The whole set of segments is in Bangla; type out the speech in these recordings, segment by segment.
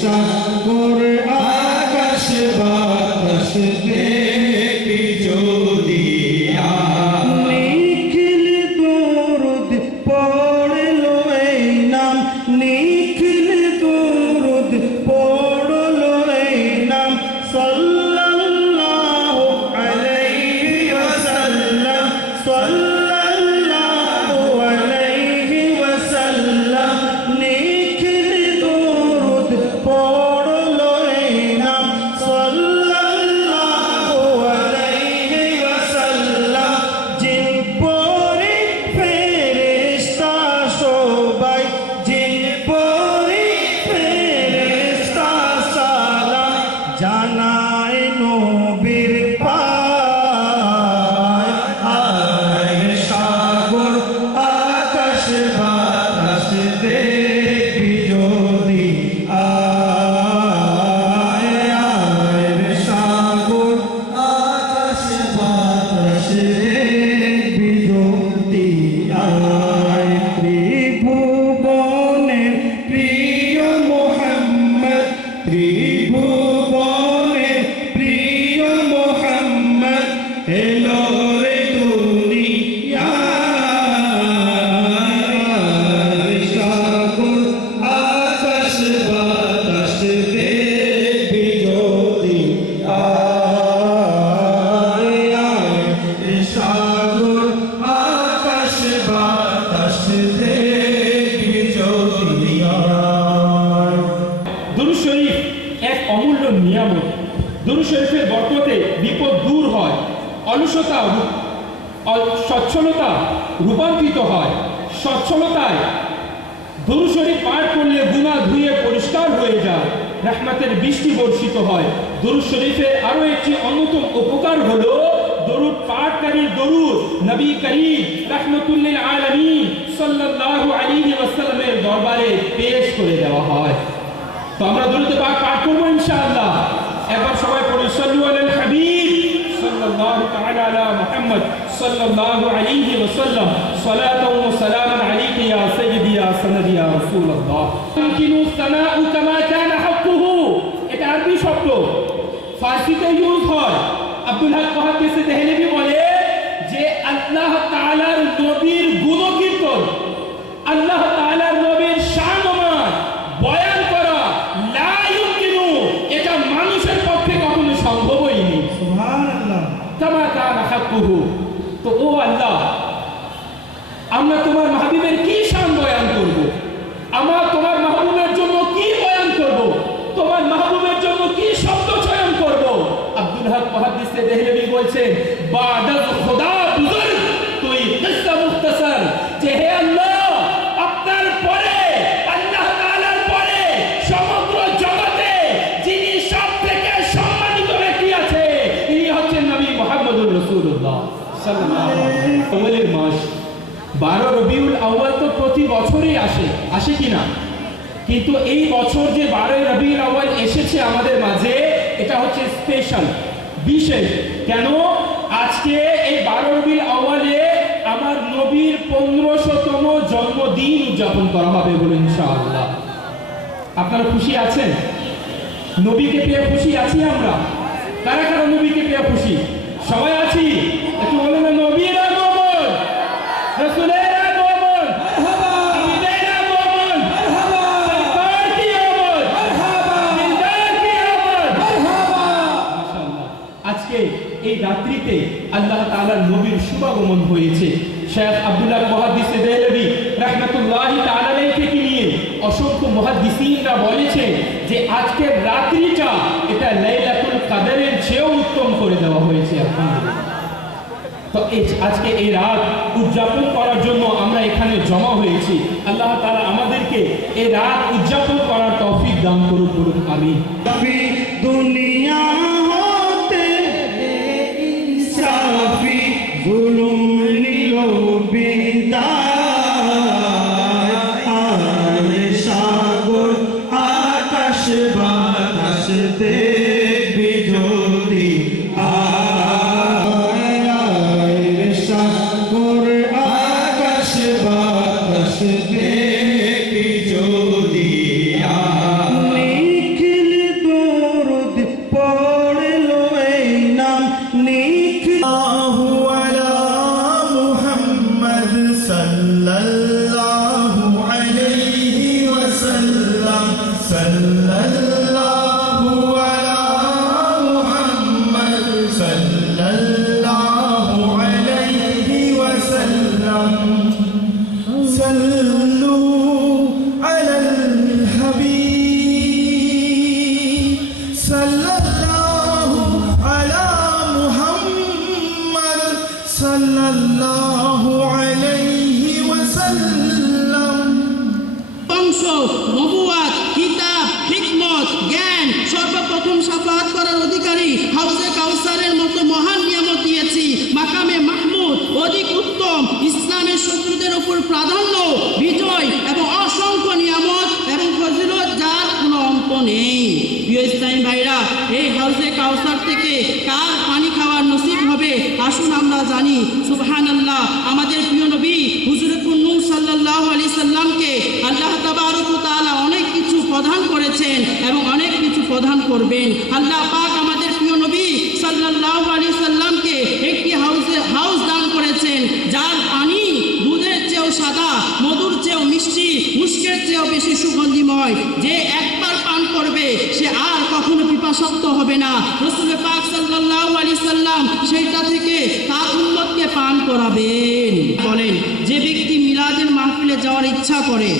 Krishna রূপ- সচ্ছলতা রূপান্তরিত হয়। সচ্ছলতায় দুরু শরীফ পাঠ করলে গুণা ধুয়ে পরিষ্কার হয়ে যায়, রহমতের বৃষ্টি বর্ষিত হয়। দরুদ শরীফের আরও একটি অন্যতম উপকার হলো দরুদ পাঠকারীর দরুদ, নবী করিম রহমতুল্লিল আলামিন সাল্লাল্লাহু আলাইহি ওয়াসাল্লামের দরবারে পেশ করে দেওয়া হয়। তো আমরা দরুদ পাঠ করব ইনশাআল্লাহ। আলা মুহাম্মদ সাল্লাল্লাহু আলাইহি ওয়াসাল্লাম সালাতাও ওয়া সালামান আলাইকা ইয়া সাইয়্যিদি ইয়া সনদি ইয়া রাসূলুল্লাহ ইমকিনু সানাউ কামা কানা হাক্কুহু এটা আরবি শব্দ। ফার্সিতে ইউজ হয়। আব্দুল হক মুহাদ্দিসে দেহলেভি বলে যে আল্লাহ তাআলার নবীর গুণকীর্তন। আল্লাহ তাআলার নবীর শানমান বয়ান করা লা ইউমকিনু এটা মানুষের পক্ষে কখনো সম্ভবই নেই সুবহানাল্লাহ কামা হাক্কুহু তো ও আল্লাহ, আমরা তোমার মাহবিবের কি শান বয়ান করব? আমরা তোমার মাহবুবের জন্য কি বয়ান করব? তোমার মাহবুবের জন্য কি শব্দ চয়ন করব? আব্দুল হক মুহাদ্দিসে দেহলভি বলছেন, বাদাল খোদা বুজুর্গ, তুই কিসসা মুখতাসার? যে হে আল্লাহ ওয়াসাল্লামের মাস। বারো রবিউল আউয়াল তো প্রতি বছরই আসে। আসে কি না? কিন্তু এই বছর যে বারোই রবিউল আউয়াল এসেছে আমাদের মাঝে, এটা হচ্ছে স্পেশাল বিশেষ। কেন? আজকে এই বারো রবিউল আউয়ালে আমার নবীর পনেরোশোতম জন্মদিন উদযাপন করা হবে বলে ইনশাআল্লাহ। আপনারা খুশি আছেন? নবীকে পেয়ে খুশি আছি আমরা? কারা কারা নবীকে পেয়ে খুশি? সবাই আছি? একটু বলেন নবীর আগমন রসুলের। আজকে এই রাত্রিতে আল্লাহ নিয়ে অসংখ্য মুহাদ্দিসিনরা বলেছেন যে আজকের রাত্রিটা এটা লাইলাতুল উত্তম করে দেওয়া হয়েছে আপনাদের তো আজকে এই রাত উদযাপন করার জন্য আমরা এখানে জমা হয়েছি। আল্লাহ তারা আমাদেরকে এই রাত উদযাপন করার তফিক দান করুন বলুন আমি দুনিয়া হতে ইনসাফি জুলুম love. করার অধিকারী হাউজে কাউসারের মতো মহান নিয়ামত দিয়েছি। মাকামে মাহমুদ অধিক উত্তম। ইসলামের শত্রুদের উপর প্রাধান্য, বিজয় এবং অসংখ্য নিয়ামত এবং ফজিলত যার কোনো অন্ত নেই। প্রিয় ভাইরা, এই হাউজে কাউসার থেকে কার পানি খাওয়ার নসিব হবে? আসুন আমরা জানি সুবহান আল্লাহ আমাদের প্রিয় নবী হুজুর কুন্নু সাল্লাল্লাহু আলাইহি সাল্লামকে আল্লাহ তাবারক তাআলা অনেক প্রদান করেছেন এবং অনেক কিছু প্রদান করবেন। আল্লাহ পাক আমাদের প্রিয় নবী সাল্লাল্লাহু আলাইহি সাল্লামকে একটি হাউসে, হাউস দান করেছেন, যার পানি দুধের চেয়েও সাদা, মধুর চেয়েও মিষ্টি মুস্কের চেয়েও বেশি সুগন্ধিময়। যে একবার পান করবে, সে আর কখনো পিপাসক্ত হবে না। রসুল পাক সাল্লাল্লাহু আলাইহি সাল্লাম সেইটা থেকে তার উম্মতকে মিলাদের যাওয়ার ইচ্ছা করে।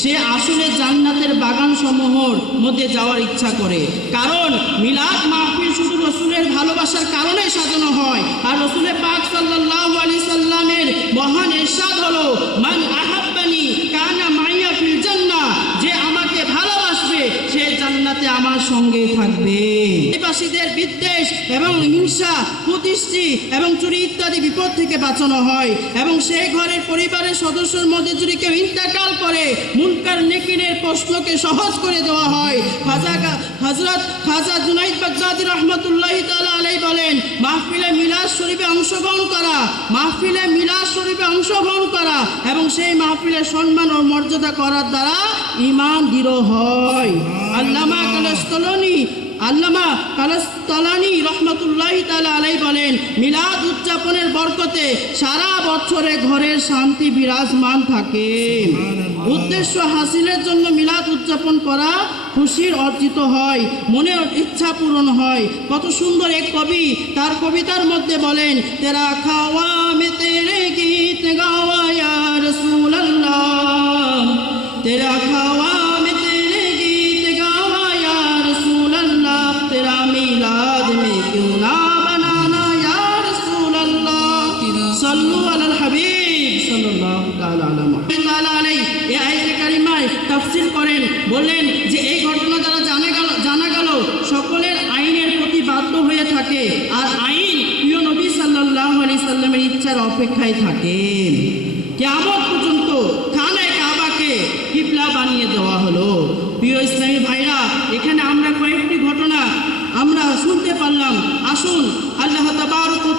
সে আসলে জান্নাতের বাগান সমূহর মধ্যে যাওয়ার ইচ্ছা করে। কারণ মিলাদ মাহফিল শুধু রসুলের ভালোবাসার কারণে সাজানো হয়। আর রসুলের পাক সাল্লাহ আলি সাল্লামের মহান এরশাদ হলো মান সঙ্গে থাকবে। দেশবাসীদের বিদ্বেষ এবং হিংসা কুদৃষ্টি এবং চুরি ইত্যাদি বিপদ থেকে বাঁচানো হয়। এবং সেই ঘরের পরিবারের সদস্যের মধ্যে যদি কেউ ইন্তেকাল মুনকার নেকিনের প্রশ্নকে সহজ করে দেওয়া হয়। খাজা হজরত খাজা জুনাইদ বাগদাদি রহমতুল্লাহ তালা আলাই বলেন, মাহফিলে মিলাদ শরীফে অংশগ্রহণ করা, মাহফিলে মিলাদ শরীফে অংশগ্রহণ করা এবং সেই মাহফিলে সম্মান ও মর্যাদা করার দ্বারা ইমান দৃঢ় হয়। আল্লামা কালাস্তলনি আল্লামা কালাস্তলানি রহমতুল্লাহ তালা আলাই বলেন মিলাদ উদযাপনের বরকতে সারা বছরে ঘরের শান্তি বিরাজমান থাকে। উদ্দেশ্য হাসিলের জন্য মিলাদ উদযাপন করা খুশির অর্জিত হয় মনের ইচ্ছা পূরণ হয়। কত সুন্দর এক কবি তার কবিতার মধ্যে বলেন তেরা খাওয়া মে তেরে গীত গাওয়া রসুল্লাহ তেরা খাওয়া বললেন যে, এই ঘটনা দ্বারা জানা গেল জানা গেল, সকলের আইনের প্রতি বাধ্য হয়ে থাকে। আর আইন প্রিয় নবী সাল্লাল্লাহু আলাইহি সাল্লামের ইচ্ছার অপেক্ষায় থাকে। কিয়ামত পর্যন্ত খানায় কাবাকে কিবলা বানিয়ে দেওয়া হলো। প্রিয় ইসলামী ভাইরা, এখানে আমরা কয়েকটি ঘটনা আমরা শুনতে পারলাম। আসুন, আল্লাহ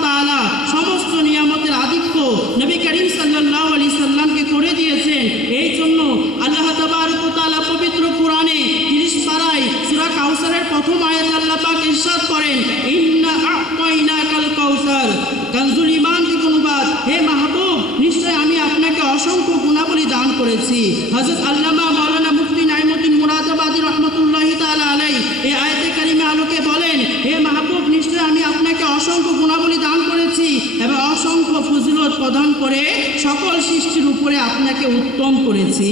তাআলা সমস্ত নিয়ামতের আধিক্য নবী করিম সাল্লাল্লাহু আলাইহি সাল্লামকে করে দিয়েছেন এই জন্য আল্লাহ তাবারক ও তাআলা পবিত্র কোরআনে 30 পারায় সূরা কাউসারের প্রথম আয়াত আল্লাহ পাক ইরশাদ করেন ইন্না আ'তাইনাকাল কাউসার কানজুল ইমান থেকে অনুবাদ হে মাহবুব নিশ্চয় আমি আপনাকে অসংখ্য গুণাবলী দান করেছি। হজরত আল্লামা মাওলানা মুফতি নাইমুদ্দিন মুরাদাবাদী রহমতুল্লাহ তালা আলাই এই আয়তে কারিমে আলোকে বলেন, হে মাহবুব নিশ্চয় আমি আপনাকে অসংখ্য গুণাবলী দান করেছি এবং অসংখ্য ফজিলত প্রদান করে সকল সৃষ্টির উপরে আপনাকে উত্তম করেছি।